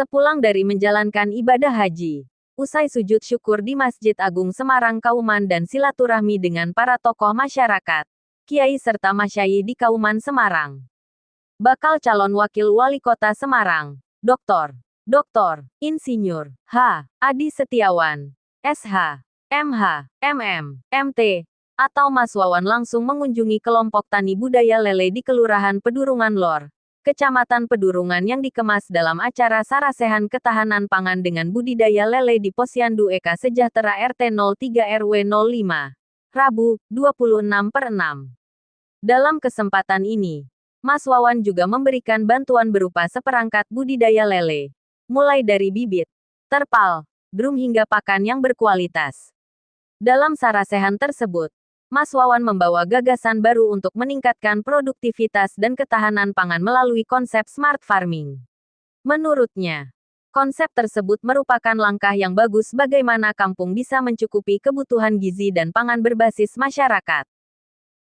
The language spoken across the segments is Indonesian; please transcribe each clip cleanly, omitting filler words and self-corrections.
Sepulang dari menjalankan ibadah haji, usai sujud syukur di Masjid Agung Semarang Kauman dan silaturahmi dengan para tokoh masyarakat, kiai serta masyayikh di Kauman Semarang. Bakal calon wakil wali kota Semarang, Dr. Insinyur H. Adi Setiawan, SH, MH, MM, MT, atau Mas Wawan langsung mengunjungi kelompok tani budaya lele di Kelurahan Pedurungan Lor, Kecamatan Pedurungan yang dikemas dalam acara Sarasehan Ketahanan Pangan dengan Budidaya Lele di Posyandu Eka Sejahtera RT 03 RW 05, Rabu, 26/6. Dalam kesempatan ini, Mas Wawan juga memberikan bantuan berupa seperangkat budidaya lele, mulai dari bibit, terpal, drum hingga pakan yang berkualitas. Dalam sarasehan tersebut, Mas Wawan membawa gagasan baru untuk meningkatkan produktivitas dan ketahanan pangan melalui konsep smart farming. Menurutnya, konsep tersebut merupakan langkah yang bagus bagaimana kampung bisa mencukupi kebutuhan gizi dan pangan berbasis masyarakat.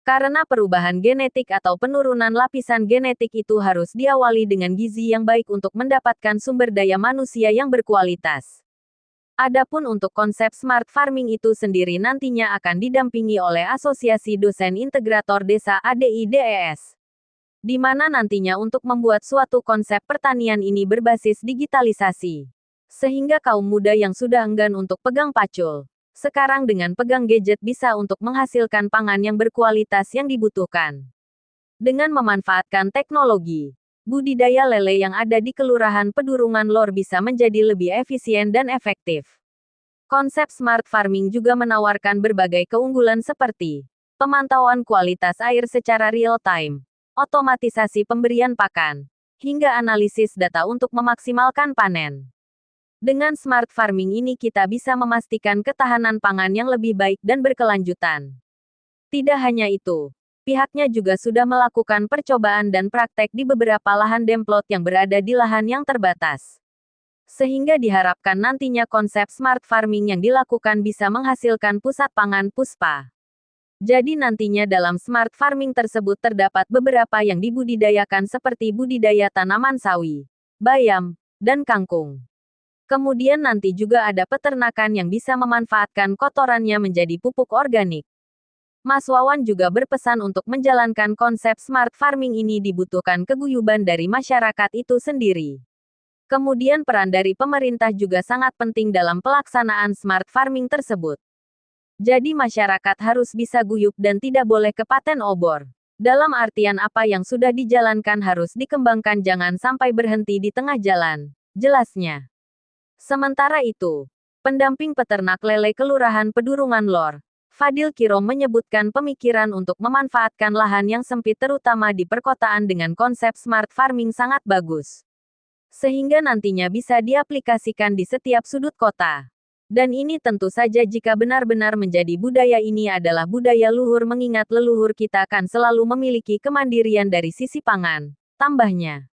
Karena perubahan genetik atau penurunan lapisan genetik itu harus diawali dengan gizi yang baik untuk mendapatkan sumber daya manusia yang berkualitas. Adapun untuk konsep smart farming itu sendiri nantinya akan didampingi oleh Asosiasi Dosen Integrator Desa ADIDES, di mana nantinya untuk membuat suatu konsep pertanian ini berbasis digitalisasi, sehingga kaum muda yang sudah enggan untuk pegang pacul, sekarang dengan pegang gadget bisa untuk menghasilkan pangan yang berkualitas yang dibutuhkan. Dengan memanfaatkan teknologi, budidaya lele yang ada di Kelurahan Pedurungan Lor bisa menjadi lebih efisien dan efektif. Konsep smart farming juga menawarkan berbagai keunggulan seperti pemantauan kualitas air secara real-time, otomatisasi pemberian pakan, hingga analisis data untuk memaksimalkan panen. Dengan smart farming ini kita bisa memastikan ketahanan pangan yang lebih baik dan berkelanjutan. Tidak hanya itu, pihaknya juga sudah melakukan percobaan dan praktek di beberapa lahan demplot yang berada di lahan yang terbatas. Sehingga diharapkan nantinya konsep smart farming yang dilakukan bisa menghasilkan pusat pangan PUSPA. Jadi nantinya dalam smart farming tersebut terdapat beberapa yang dibudidayakan seperti budidaya tanaman sawi, bayam, dan kangkung. Kemudian nanti juga ada peternakan yang bisa memanfaatkan kotorannya menjadi pupuk organik. Mas Wawan juga berpesan untuk menjalankan konsep smart farming ini dibutuhkan keguyuban dari masyarakat itu sendiri. Kemudian peran dari pemerintah juga sangat penting dalam pelaksanaan smart farming tersebut. Jadi masyarakat harus bisa guyup dan tidak boleh kepaten obor. Dalam artian apa yang sudah dijalankan harus dikembangkan, jangan sampai berhenti di tengah jalan, jelasnya. Sementara itu, pendamping peternak lele Kelurahan Pedurungan Lor, Fadil Kirom menyebutkan pemikiran untuk memanfaatkan lahan yang sempit terutama di perkotaan dengan konsep smart farming sangat bagus. Sehingga nantinya bisa diaplikasikan di setiap sudut kota. Dan ini tentu saja jika benar-benar menjadi budaya ini adalah budaya luhur mengingat leluhur kita akan selalu memiliki kemandirian dari sisi pangan, tambahnya.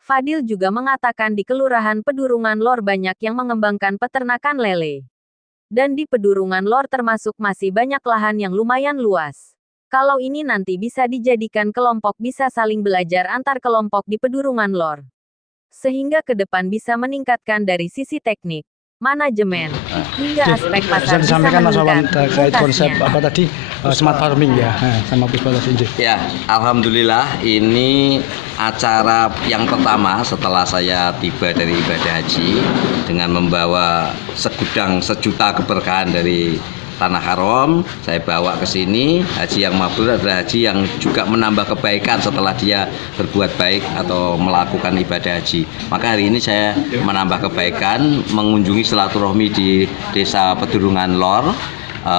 Fadil juga mengatakan di Kelurahan Pedurungan Lor banyak yang mengembangkan peternakan lele. Dan di Pedurungan Lor termasuk masih banyak lahan yang lumayan luas. Kalau ini nanti bisa dijadikan kelompok bisa saling belajar antar kelompok di Pedurungan Lor. Sehingga ke depan bisa meningkatkan dari sisi teknik, manajemen, hingga aspek pasar bisa disampaikan Mas Wawan terkait konsep meningkatnya. apa tadi smart farming ya, sama Puspa Lasinji. Ya, alhamdulillah ini acara yang pertama setelah saya tiba dari ibadah haji dengan membawa segudang sejuta keberkahan dari Tanah Haram. Saya bawa ke sini. Haji yang mabrur adalah haji yang juga menambah kebaikan setelah dia berbuat baik atau melakukan ibadah haji. Maka hari ini saya menambah kebaikan, mengunjungi silaturahmi di Desa Pedurungan Lor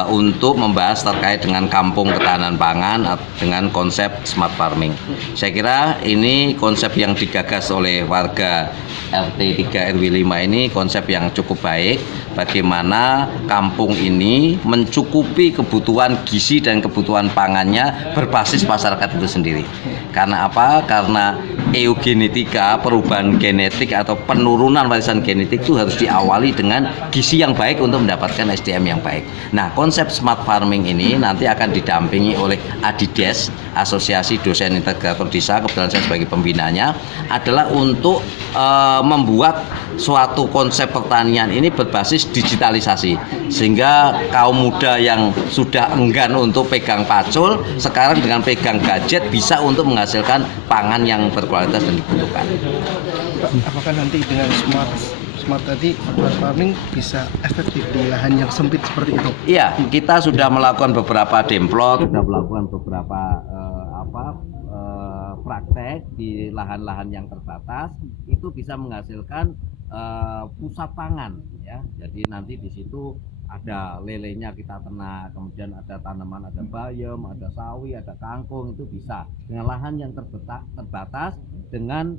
untuk membahas terkait dengan kampung ketahanan pangan dengan konsep smart farming. Saya kira ini konsep yang digagas oleh warga RT 3 RW 5 ini konsep yang cukup baik, bagaimana kampung ini mencukupi kebutuhan gizi dan kebutuhan pangannya berbasis masyarakat itu sendiri. Karena apa? Karena eugenetika, perubahan genetik atau penurunan warisan genetik itu harus diawali dengan gizi yang baik untuk mendapatkan SDM yang baik. Nah, konsep smart farming ini nanti akan didampingi oleh ADIDES, Asosiasi Dosen Integrator Desa, kebetulan saya sebagai pembinanya, adalah untuk membuat suatu konsep pertanian ini berbasis digitalisasi, sehingga kaum muda yang sudah enggan untuk pegang pacul sekarang dengan pegang gadget bisa untuk menghasilkan pangan yang berkualitas dan dibutuhkan. Apakah nanti dengan smart tadi smart farming bisa efektif di lahan yang sempit seperti itu? Iya, kita sudah melakukan beberapa demplot, sudah melakukan beberapa praktek di lahan-lahan yang terbatas, itu bisa menghasilkan pusat pangan, ya. Jadi nanti di situ ada lelenya kita ternak, kemudian ada tanaman, ada bayam, ada sawi, ada kangkung, itu bisa dengan lahan yang terbatas dengan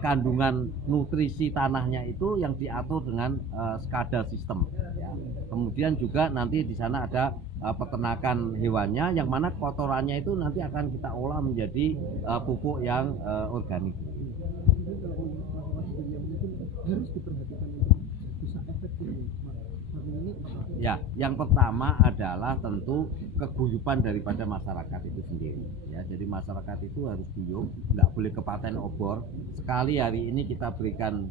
kandungan nutrisi tanahnya itu yang diatur dengan SCADA sistem, ya. Kemudian juga nanti di sana ada peternakan hewannya, yang mana kotorannya itu nanti akan kita olah menjadi pupuk yang organik. Harus diperhatikan untuk bisa efektif farming ini. Ya, yang pertama adalah tentu keguyuban daripada masyarakat itu sendiri. Ya, jadi masyarakat itu harus guyup, nggak boleh kepaten obor. Sekali hari ini kita berikan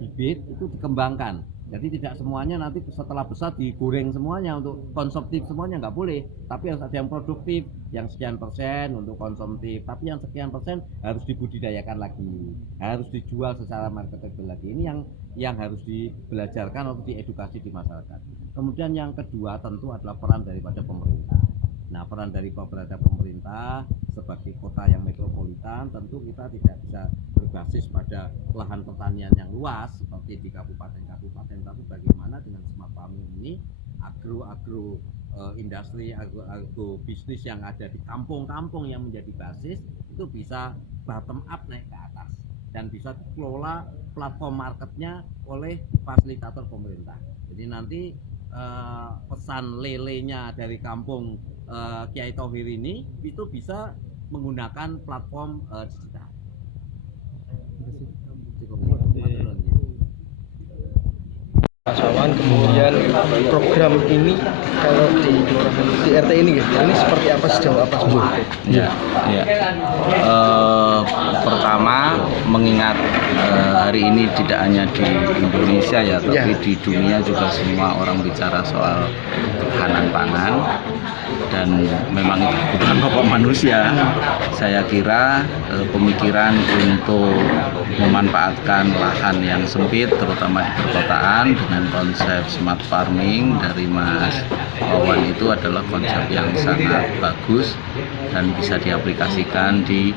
bibit itu dikembangkan. Jadi tidak semuanya nanti setelah besar digoreng semuanya untuk konsumtif semuanya, nggak boleh. Tapi harus ada yang produktif, yang sekian persen untuk konsumtif. Tapi yang sekian persen harus dibudidayakan lagi, harus dijual secara marketable lagi. Ini yang harus dibelajarkan atau diedukasi di masyarakat. Kemudian yang kedua tentu adalah peran daripada pemerintah. Nah, peran dari pemerintah sebagai kota yang metropolitan, tentu kita tidak bisa berbasis pada lahan pertanian yang luas seperti di kabupaten-kabupaten, tapi bagaimana dengan smart farming ini agro industri, agro bisnis yang ada di kampung-kampung yang menjadi basis itu bisa bottom up naik ke atas dan bisa dikelola platform marketnya oleh fasilitator pemerintah. Jadi nanti pesan lelenya dari kampung Kiai Thohir ini itu bisa menggunakan platform digital. Pak Sawan, kemudian program ini kalau di RT ini gitu, ini seperti apa, sejauh apa semua? Ya. Pertama, mengingat hari ini tidak hanya di Indonesia ya, tapi di dunia juga semua orang bicara soal ketahanan pangan, dan memang itu kebutuhan pokok manusia. Saya kira pemikiran untuk memanfaatkan lahan yang sempit, terutama di perkotaan, dengan konsep smart farming dari Mas Wawan itu adalah konsep yang sangat bagus dan bisa diaplikasikan di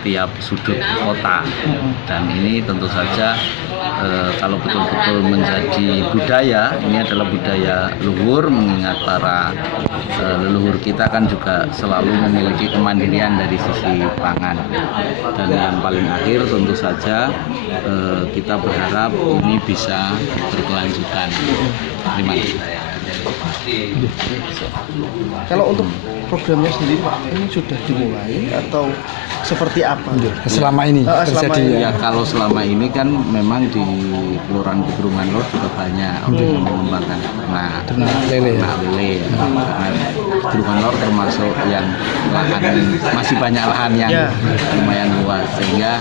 tiap sudut kota. Dan ini tentu saja kalau betul-betul menjadi budaya, ini adalah budaya luhur, mengingat para leluhur kita kan juga selalu memiliki kemandirian dari sisi pangan. Dan yang paling akhir tentu saja kita berharap ini bisa berkelanjutan. Terima kasih. Kalau untuk programnya sendiri Pak, ini sudah dimulai atau seperti apa? Selama ini terjadi Ya, kalau selama ini kan memang di Kelurahan Pegunungan Lor juga banyak yang mengembangkan ternak lele. Karena Pegunungan Lor termasuk yang lahan, masih banyak lahan yang lumayan luas, sehingga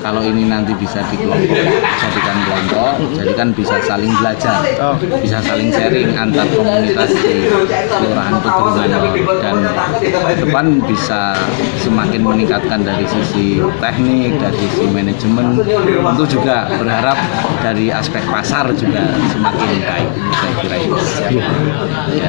kalau ini nanti bisa jadikan kelompok, jadi kan bisa saling belajar, bisa saling sharing antar komunitas di Kelurahan Pegunungan Lor, dan ke depan bisa semakin meningkatkan dari sisi teknik, dari sisi manajemen. Tentu juga berharap dari aspek pasar juga semakin baik. Saya kira itu. Ya.